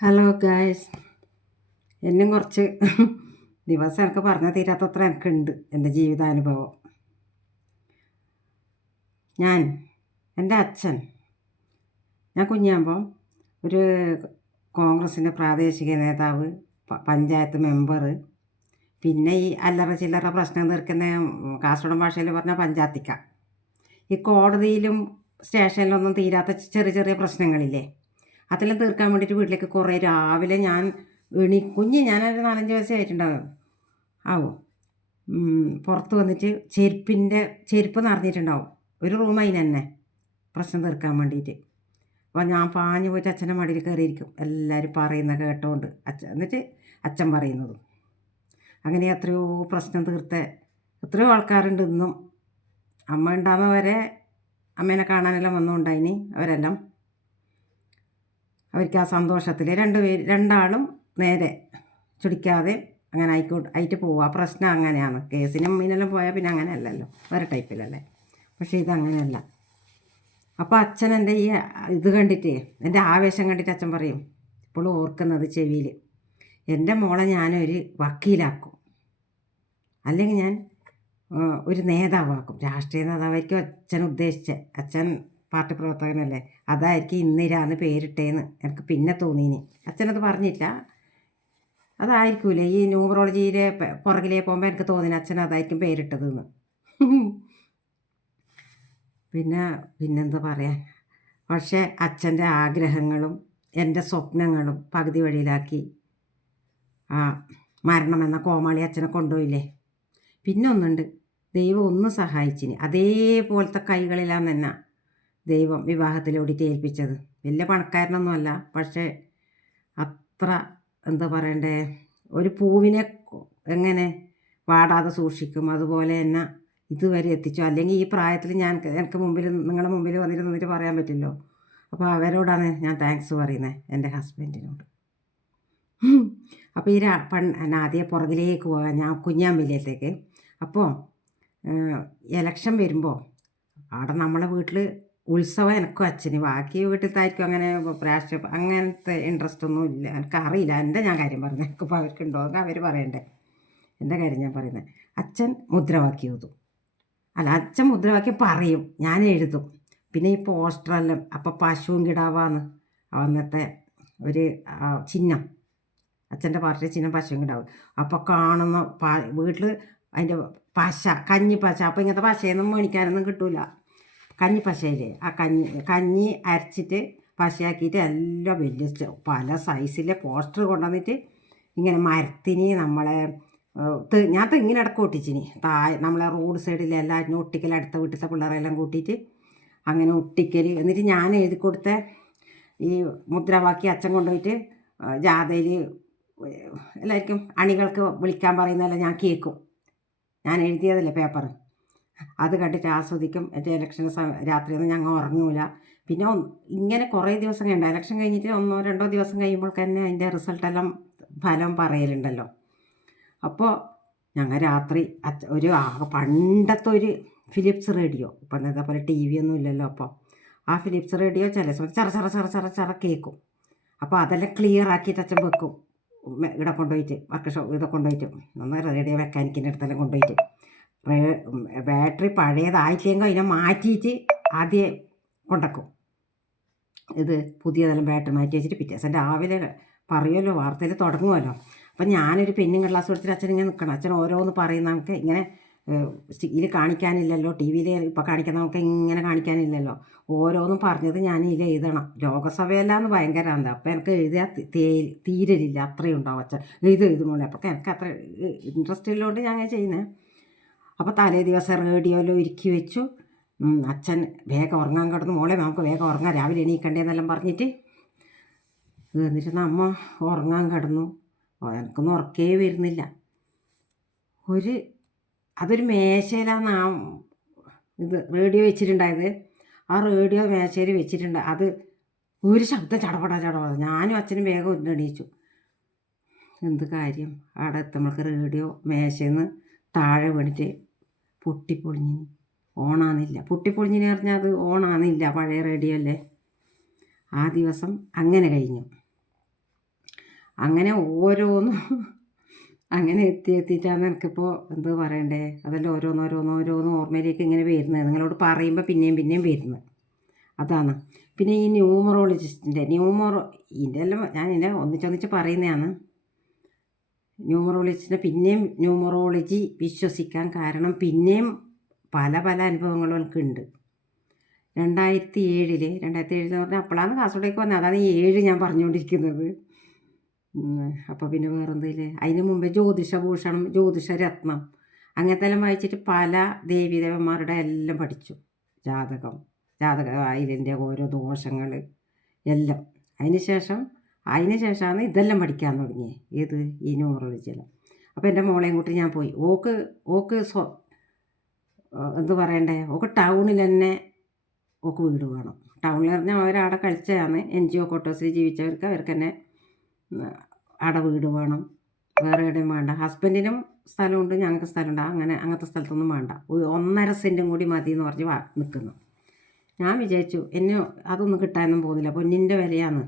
Hello guys, എന്നും കുറച്ച് ദിവസം എനിക്ക് പറഞ്ഞാൽ തീരാത്തത്ര എനിക്കുണ്ട് എൻ്റെ ജീവിതാനുഭവം. എൻ്റെ അച്ഛൻ ഞാൻ കുഞ്ഞാകുമ്പം ഒരു കോൺഗ്രസിൻ്റെ പ്രാദേശിക നേതാവ്, പഞ്ചായത്ത് മെമ്പർ, പിന്നെ ഈ അല്ലറ ചില്ലറ പ്രശ്നം തീർക്കുന്ന കാസർഗോഡ് ഭാഷയിൽ പറഞ്ഞാൽ പഞ്ചായത്തിക്ക. ഈ കോടതിയിലും സ്റ്റേഷനിലൊന്നും തീരാത്ത ചെറിയ ചെറിയ പ്രശ്നങ്ങളില്ലേ, അതെല്ലാം തീർക്കാൻ വേണ്ടിയിട്ട് വീട്ടിലേക്ക് കുറേ രാവിലെ ഞാൻ ഞാനൊരു 4-5 വയസ്സായിട്ടുണ്ടാവും ആവും. പുറത്ത് വന്നിട്ട് ചെരുപ്പ് നിറഞ്ഞിട്ടുണ്ടാവും ഒരു റൂം അതിന് തന്നെ പ്രശ്നം തീർക്കാൻ വേണ്ടിയിട്ട്. അപ്പോൾ ഞാൻ പാഞ്ഞു പോയിട്ട് അച്ഛൻ്റെ മടിയിൽ കയറിയിരിക്കും, എല്ലാവരും പറയുന്ന കേട്ടോണ്ട് എന്നിട്ട് അച്ഛൻ പറയുന്നതും. അങ്ങനെ എത്രയോ പ്രശ്നം തീർത്ത എത്രയോ ആൾക്കാരുണ്ട് ഇന്നും. അമ്മ ഉണ്ടാകുന്നവരെ അമ്മേനെ കാണാനെല്ലാം വന്നുകൊണ്ടായിനി അവരെല്ലാം. അവർക്ക് ആ സന്തോഷത്തിൽ രണ്ടാളും നേരെ ചുടിക്കാതെ അങ്ങനെ ആയിട്ട് പോവുക. ആ പ്രശ്നം അങ്ങനെയാണ്. കേസിനും മീനെല്ലാം പോയാൽ പിന്നെ അങ്ങനെയല്ലല്ലോ, വേറെ ടൈപ്പിലല്ലേ. പക്ഷേ ഇതങ്ങനെയല്ല. അപ്പോൾ അച്ഛൻ എൻ്റെ ഈ ഇത് കണ്ടിട്ട്, എൻ്റെ ആവേശം കണ്ടിട്ട് അച്ഛൻ പറയും, ഇപ്പോഴും ഓർക്കുന്നത് ചെവിയിൽ, എൻ്റെ മോളെ ഞാനൊരു വക്കീലാക്കും, അല്ലെങ്കിൽ ഞാൻ ഒരു നേതാവാക്കും, രാഷ്ട്രീയ നേതാവായിരിക്കും അച്ഛൻ ഉദ്ദേശിച്ച. അച്ഛൻ പാർട്ടി പ്രവർത്തകനല്ലേ, അതായിരിക്കും ഇന്ദിരാന്ന് പേരിട്ടേന്ന് എനിക്ക് പിന്നെ തോന്നീനി. അച്ഛനത് പറഞ്ഞില്ല, അതായിരിക്കൂലേ ഈ ന്യൂമറോളജിയിലെ പുറകിലേ പോകുമ്പോൾ എനിക്ക് തോന്നി അച്ഛൻ അതായിരിക്കും പേരിട്ടതെന്ന്. പിന്നെന്താ പറയാൻ. പക്ഷേ അച്ഛൻ്റെ ആഗ്രഹങ്ങളും എൻ്റെ സ്വപ്നങ്ങളും പകുതി വഴിയിലാക്കി ആ മരണമെന്ന കോമാളി അച്ഛനെ കൊണ്ടുപോയില്ലേ. പിന്നെ ഒന്നുണ്ട്, ദൈവം ഒന്ന് സഹായിച്ചിന്, അതേപോലത്തെ കൈകളിലാണ് തന്നെ ദൈവം വിവാഹത്തിലോടിയിട്ട് ഏൽപ്പിച്ചത്. വലിയ പണക്കാരനൊന്നുമല്ല, പക്ഷേ അത്ര എന്താ പറയണ്ടേ, ഒരു പൂവിനെ എങ്ങനെ വാടാതെ സൂക്ഷിക്കും അതുപോലെ തന്നെ ഇതുവരെ എത്തിച്ചു. അല്ലെങ്കിൽ ഈ പ്രായത്തിൽ എനിക്ക് നിങ്ങളുടെ മുമ്പിൽ വന്നിട്ട് പറയാൻ പറ്റില്ലോ. അപ്പോൾ അവരോടാണ് ഞാൻ താങ്ക്സ് പറയുന്നത്, എൻ്റെ ഹസ്ബൻഡിനോട്. അപ്പോൾ ആദ്യം പുറകിലേക്ക് പോകാൻ ഞാൻ കുഞ്ഞാമ്പിലേക്ക്. അപ്പോൾ എലക്ഷൻ വരുമ്പോൾ അവിടെ നമ്മളെ വീട്ടിൽ ഉത്സവം എനിക്കും അച്ഛന്, ബാക്കി വീട്ടിലത്തായിരിക്കും അങ്ങനെ രാഷ്ട്രീയ അങ്ങനത്തെ ഇൻട്രസ്റ്റ് ഒന്നും ഇല്ല. എനിക്കറിയില്ല, എൻ്റെ ഞാൻ കാര്യം പറഞ്ഞത്, എനിക്കിപ്പോൾ അവർക്കുണ്ടോ എന്ന് അവർ പറയണ്ടേ. എൻ്റെ കാര്യം ഞാൻ പറയുന്നത്. അച്ഛൻ മുദ്രാവാക്യം എഴുതും, അച്ഛൻ മുദ്രാവാക്യം പറയും, ഞാൻ എഴുതും. പിന്നെ ഈ പോസ്റ്ററെല്ലാം, അപ്പോൾ പശുവും കിടാവാന്ന് അന്നത്തെ ഒരു ചിഹ്നം, അച്ഛൻ്റെ പാർട്ടിയുടെ ചിഹ്നം പശുവും കിടാവ്. അപ്പോൾ കാണുന്ന വീട്ടിൽ അതിൻ്റെ കഞ്ഞി പശ, അപ്പോൾ ഇങ്ങനത്തെ പശയൊന്നും മേടിക്കാനൊന്നും കിട്ടൂല. കഞ്ഞി പശയില്ലേ, ആ കഞ്ഞി അരച്ചിട്ട് പശയാക്കിയിട്ട് എല്ലാം വലിയ പല സൈസിലെ പോസ്റ്റർ കൊണ്ടുവന്നിട്ട് ഇങ്ങനെ മരത്തിന് നമ്മളെ ഞാൻ തെങ്ങിന് ഇടക്ക് ഒട്ടിച്ചിനി, നമ്മളെ റോഡ് സൈഡിൽ എല്ലാവരും ഒട്ടിക്കൽ, അടുത്ത വീട്ടിലത്തെ പിള്ളേരെല്ലാം കൂട്ടിയിട്ട് അങ്ങനെ ഒട്ടിക്കൽ. എന്നിട്ട് ഞാൻ എഴുതി കൊടുത്ത ഈ മുദ്രാവാക്യം അച്ഛൻ കൊണ്ടുപോയിട്ട് ജാഥയിൽ എല്ലാവർക്കും അണികൾക്ക് വിളിക്കാൻ പറയുന്നതല്ല ഞാൻ കേൾക്കും. ഞാൻ എഴുതിയതല്ലേ പേപ്പർ, അത് കണ്ടിട്ട് ആസ്വദിക്കും. എൻ്റെ ഇലക്ഷൻ രാത്രിയൊന്നും ഞങ്ങൾ ഉറങ്ങൂല. പിന്നെ ഇങ്ങനെ കുറേ ദിവസം കഴിഞ്ഞ ഇലക്ഷൻ കഴിഞ്ഞിട്ട് 1-2 ദിവസം കഴിയുമ്പോൾ തന്നെ അതിൻ്റെ റിസൾട്ടെല്ലാം ഫലം പറയലുണ്ടല്ലോ. അപ്പോൾ ഞങ്ങൾ രാത്രി ഒരു പണ്ടത്തെ ഒരു ഫിലിപ്സ് റേഡിയോ, ഇപ്പം അതേപോലെ ടി വി ഒന്നും ഇല്ലല്ലോ, അപ്പോൾ ആ ഫിലിപ്സ് റേഡിയോ ചില സമയത്ത് ചെറ കേൾക്കും. അപ്പോൾ അതെല്ലാം ക്ലിയർ ആക്കിയിട്ട് അച്ഛൻ വെക്കും, ഇവിടെ കൊണ്ടുപോയിട്ട് വർക്ക്ഷോപ്പ് ഇവിടെ കൊണ്ടുപോയിട്ട് റേഡിയോ മെക്കാനിക്കിൻ്റെ അടുത്തെല്ലാം കൊണ്ടുപോയിട്ട് ബാറ്ററി പഴയതായിട്ടില്ലെങ്കിൽ അതിനെ മാറ്റിയിട്ട് ആദ്യം കൊണ്ടുവയ്ക്കും. ഇത് പുതിയതെല്ലാം ബാറ്ററി മാറ്റി വെച്ചിട്ട് പിറ്റേ ദിവസം രാവിലെ പറയുമല്ലോ, വാർത്തയിൽ തുടങ്ങുമല്ലോ. അപ്പം ഞാനൊരു പെന്നും ഗ്ലാസ് എടുത്തിട്ട് അച്ഛൻ ഇങ്ങനെ നിൽക്കണം. അച്ഛൻ ഓരോന്ന് പറയുന്ന നമുക്ക് ഇങ്ങനെ ഇതിൽ കാണിക്കാനില്ലല്ലോ, ടി വിയിൽ ഇപ്പോൾ കാണിക്കുന്ന നമുക്ക് ഇങ്ങനെ കാണിക്കാനില്ലല്ലോ. ഓരോന്നും പറഞ്ഞത് ഞാൻ ഇതിൽ എഴുതണം. ലോകസഭയെല്ലാന്ന് ഭയങ്കരമാണ്. അപ്പോൾ എനിക്ക് എഴുതിയാൽ തീരലില്ല, അത്രയും ഉണ്ടാവും അച്ഛൻ എഴുതുമോളെ. അപ്പോൾ എനിക്ക് അത്ര ഇൻട്രസ്റ്റ് ഉള്ളതുകൊണ്ട് ഞാൻ അങ്ങനെ ചെയ്യുന്നത്. അപ്പോൾ തലേ ദിവസം റേഡിയോയിൽ ഒരുക്കി വെച്ചു. അച്ഛൻ വേഗം ഉറങ്ങാൻ കിടന്നു, മോളെ നമുക്ക് വേഗം ഉറങ്ങാം, രാവിലെ എണീക്കണ്ടേന്നെല്ലാം പറഞ്ഞിട്ട്. എന്നിട്ട് അമ്മ ഉറങ്ങാൻ കിടന്നു. എനിക്കൊന്നും ഉറക്കേ വരുന്നില്ല. അതൊരു മേശയിലാണ് ആ ഇത് റേഡിയോ വെച്ചിട്ടുണ്ടായത്. ആ റേഡിയോ മേശയിൽ വെച്ചിട്ടുണ്ട്. അത് ഒരു ശബ്ദം ചടപട. ഞാനും അച്ഛനും വേഗം എണീച്ചു. എന്ത് കാര്യം, അവിടെ എത്തുമ്പോൾക്ക് റേഡിയോ മേശയിൽ നിന്ന് താഴെ വീണിട്ട് പൊട്ടിപ്പൊളിഞ്ഞിന്. ഓണാന്നില്ല. പൊട്ടിപ്പൊളിഞ്ഞിന് പറഞ്ഞാൽ അത് ഓണാന്നില്ല, പഴയ റേഡിയോ അല്ലേ. ആ ദിവസം അങ്ങനെ കഴിഞ്ഞു. അങ്ങനെ ഓരോന്നും അങ്ങനെ എത്തിയിട്ടാണ് എനിക്കിപ്പോൾ എന്ത് പറയണ്ടേ, അതെല്ലാം ഓരോന്നോരോന്നോരോന്ന് ഓർമ്മയിലേക്ക് ഇങ്ങനെ വരുന്നത്, നിങ്ങളോട് പറയുമ്പോൾ പിന്നെയും പിന്നെയും വരുന്നത് അതാണ്. പിന്നെ ഈ ന്യൂമറോളജിസ്റ്റിൻ്റെ ഇതിൻ്റെ എല്ലാം ഞാൻ ഇതിൻ്റെ ഒന്നിച്ചൊന്നിച്ച് പറയുന്നതാണ്. ന്യൂമറോളജിസ്റ്റിൻ്റെ പിന്നെയും ന്യൂമറോളജി വിശ്വസിക്കാൻ കാരണം പിന്നെയും പല പല അനുഭവങ്ങളും എനിക്കുണ്ട്. 2007 എന്ന് പറഞ്ഞാൽ അപ്പോഴാണ് കാസർഗോഡേക്ക് വന്നത്, അതാണ് ഈ 7 ഞാൻ പറഞ്ഞുകൊണ്ടിരിക്കുന്നത്. അപ്പോൾ പിന്നെ വേറെന്തില്ലേ, അതിന് മുമ്പേ ജ്യോതിഷഭൂഷണം, ജ്യോതിഷരത്നം അങ്ങനത്തെ എല്ലാം വായിച്ചിട്ട് പല ദേവീദേവന്മാരുടെ എല്ലാം പഠിച്ചു. ജാതകം അതിൻ്റെ ഓരോ ദോഷങ്ങൾ എല്ലാം. അതിന് ശേഷമാണ് ഇതെല്ലാം പഠിക്കാൻ തുടങ്ങിയത്, ഏത് ഈ ന്യൂമറോളജിയെല്ലാം. അപ്പോൾ എൻ്റെ മോളെയും കൂട്ടി ഞാൻ പോയി. ഓക്ക് എന്ത് പറയണ്ടേ, ഓക്ക് ടൗണിൽ തന്നെ ഓക്ക് വീട് വേണം. ടൗണിൽ പറഞ്ഞാൽ അവരവിടെ കളിച്ചതാണ്, NGO ക്വാർട്ടേഴ്സിൽ ജീവിച്ചവർക്ക് അവർക്ക് തന്നെ അവിടെ വീട് വേണം, വേറെ എവിടെയും വേണ്ട. ഹസ്ബൻഡിനും സ്ഥലമുണ്ട്, ഞങ്ങൾക്ക് സ്ഥലമുണ്ട്, അങ്ങനത്തെ സ്ഥലത്തൊന്നും വേണ്ട, 1.5 സെൻറ്റും കൂടി മതി എന്ന് പറഞ്ഞ് നിൽക്കുന്നു. ഞാൻ വിചാരിച്ചു എന്നെ അതൊന്നും കിട്ടാനൊന്നും പോകുന്നില്ല, പൊന്നിൻ്റെ വിലയാണ്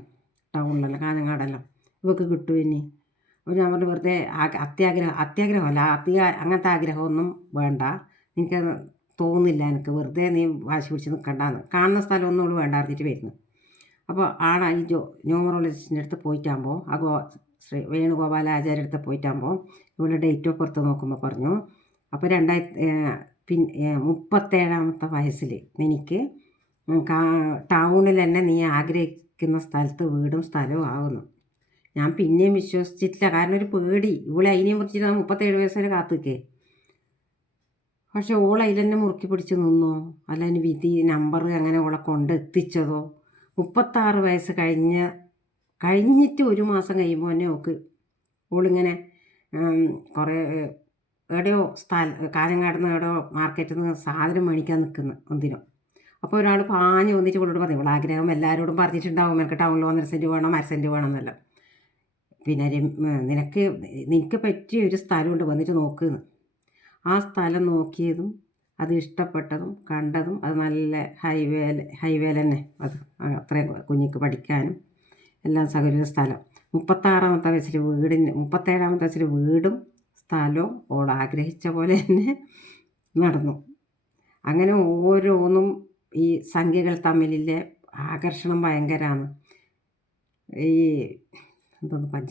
ടൗണിലെല്ലാം കാഞ്ഞങ്ങാടെല്ലാം, ഇവർക്ക് കിട്ടും ഇനി. അപ്പോൾ ഞാൻ പറഞ്ഞു വെറുതെ അത്യാഗ്രഹമല്ല, അങ്ങനത്തെ ആഗ്രഹമൊന്നും വേണ്ട, എനിക്കത് തോന്നുന്നില്ല, എനിക്ക് വെറുതെ നീ വാശി പിടിച്ച് നിൽക്കണ്ടെന്ന്, കാണുന്ന സ്ഥലമൊന്നും അവൾ വേണ്ട അറിഞ്ഞിട്ട് വരുന്നു. അപ്പോൾ ഈ ന്യൂമറോളജിസ്റ്റിൻ്റെ അടുത്ത് പോയിട്ടാകുമ്പോൾ ശ്രീ വേണുഗോപാലാചാര്യ അടുത്ത് പോയിട്ടാകുമ്പോൾ ഇവളുടെ ഡേറ്റ് ഓഫ് ബർത്ത് നോക്കുമ്പോൾ പറഞ്ഞു, അപ്പോൾ 37ാമത്തെ വയസ്സിൽ എനിക്ക് ടൗണിൽ തന്നെ നീ ആഗ്രഹിക്കുന്ന സ്ഥലത്ത് വീടും സ്ഥലവും ആകുന്നു. ഞാൻ പിന്നെയും വിശ്വസിച്ചിട്ടില്ല, കാരണം ഒരു പേടി, ഇവളെ അതിനെയും കുറിച്ചിട്ട് 37 വയസ്സ് വരെ കാത്തിക്കേ. പക്ഷെ ഓൾ അതിൽ തന്നെ മുറുക്കി പിടിച്ച് നിന്നോ, അല്ല അതിന് വിധി നമ്പർ അങ്ങനെ ഓളെ കൊണ്ട് എത്തിച്ചതോ. 36 വയസ്സ് കഴിഞ്ഞിട്ട് 1 മാസം കഴിയുമ്പോൾ തന്നെ ഓളിങ്ങനെ കുറേ എവിടെയോ കാഞ്ഞങ്ങാട് നിന്ന് എവിടെയോ മാർക്കറ്റിൽ നിന്ന് സാധനം മേടിക്കാൻ നിൽക്കുന്നു ഒന്നിനോ. അപ്പോൾ ഒരാൾ പാഞ്ഞ് വന്നിട്ട് ഇവളോട് പറഞ്ഞു, ഇവളെ ആഗ്രഹം എല്ലാവരോടും പറഞ്ഞിട്ടുണ്ടാവും, എനിക്ക് ടൗണിൽ 1.5 സെൻറ്റ് വേണം, 1.5 സെൻറ്റ് വേണം എന്നല്ല. പിന്നെ നിനക്ക് പറ്റിയ ഒരു സ്ഥലമുണ്ട്, വന്നിട്ട് നോക്കുന്നു. ആ സ്ഥലം നോക്കിയതും അത് ഇഷ്ടപ്പെട്ടതും കണ്ടതും അത് നല്ല ഹൈവേൽ തന്നെ, അത് അത്രയും കുഞ്ഞിക്ക് പഠിക്കാനും എല്ലാം സൗകര്യ സ്ഥലം. 37ാമത്തെ വയസ്സിൽ വീടും സ്ഥലവും ഓൾ ആഗ്രഹിച്ച പോലെ തന്നെ നടന്നു. അങ്ങനെ ഓരോന്നും ഈ സംഖ്യകൾ തമ്മിലെ ആകർഷണം ഭയങ്കരമാണ്. ഈ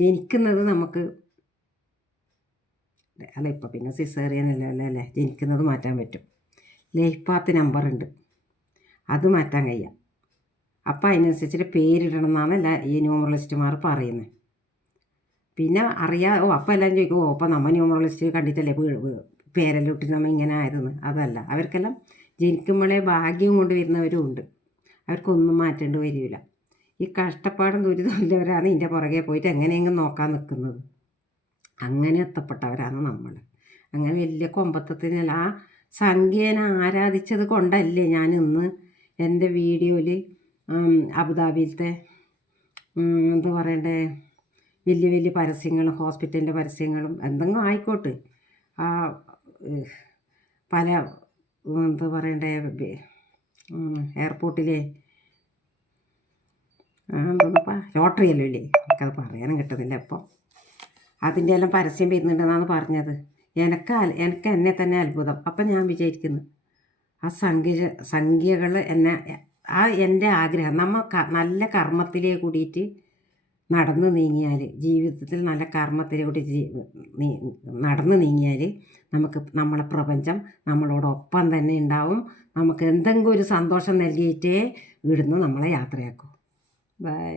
ജനിക്കുന്നത് നമുക്ക് അല്ല, ഇപ്പം പിന്നെ സിസേറിയനല്ലേ ജനിക്കുന്നത് മാറ്റാൻ പറ്റും. ലൈഫ് പാത്ത് നമ്പറുണ്ട്, അത് മാറ്റാൻ കഴിയാം. അപ്പം അതിനനുസരിച്ചിട്ട് പേരിടണം എന്നാണ് ഈ ന്യൂമറോളജിസ്റ്റുമാർ പറയുന്നത്. പിന്നെ അപ്പം എല്ലാം ചോദിക്കും, അപ്പം നമ്മൾ ന്യൂമറോളജിസ്റ്റ് കണ്ടിട്ടല്ലേ പേരെല്ലാം ഇട്ട് നമ്മൾ ഇങ്ങനെ ആയതെന്ന്. അതല്ല, അവർക്കെല്ലാം ജനിക്കുമ്പോഴേ ഭാഗ്യം കൊണ്ട് വരുന്നവരും ഉണ്ട്, അവർക്കൊന്നും മാറ്റേണ്ടി വരില്ല. ഈ കഷ്ടപ്പാടും ദുരിതമില്ലവരാണ് ഇതിൻ്റെ പുറകെ പോയിട്ട് എങ്ങനെയെങ്കിലും നോക്കാൻ നിൽക്കുന്നത്. അങ്ങനെ എത്തപ്പെട്ടവരാണ് നമ്മൾ. അങ്ങനെ വലിയ കൊമ്പത്തത്തിനല്ല, ആ സംഖ്യേനെ ആരാധിച്ചത് കൊണ്ടല്ലേ ഞാൻ ഇന്ന് എൻ്റെ വീഡിയോയിൽ അബുദാബിയിലത്തെ എന്താ പറയണ്ടേ വലിയ വലിയ പരസ്യങ്ങളും ഹോസ്പിറ്റലിൻ്റെ പരസ്യങ്ങളും എന്തെങ്കിലും ആയിക്കോട്ടെ, ആ പല എന്താ പറയണ്ടേ എയർപോർട്ടിലെ എന്തോന്നപ്പാ ലോട്ടറിയല്ലോ ഇല്ലേ, എനിക്കത് പറയാനും കിട്ടുന്നില്ല ഇപ്പോൾ. അതിൻ്റെ എല്ലാം പരസ്യം വരുന്നുണ്ടെന്നാണ് പറഞ്ഞത്. എനിക്ക് എന്നെ തന്നെ അത്ഭുതം. അപ്പം ഞാൻ വിചാരിക്കുന്നു, ആ സംഖ്യകൾ എൻ്റെ ആഗ്രഹം നമ്മൾ നല്ല കർമ്മത്തിലേ കൂടിയിട്ട് നടന്നു നീങ്ങിയാൽ, ജീവിതത്തിൽ നല്ല കർമ്മത്തിലേ കൂടി നടന്നു നീങ്ങിയാൽ നമ്മളെ പ്രപഞ്ചം നമ്മളോടൊപ്പം തന്നെ ഉണ്ടാവും. നമുക്ക് എന്തെങ്കിലും ഒരു സന്തോഷം നൽകിയിട്ടേ ഇവിടുന്ന് നമ്മളെ യാത്രയാക്കും. ബൈ.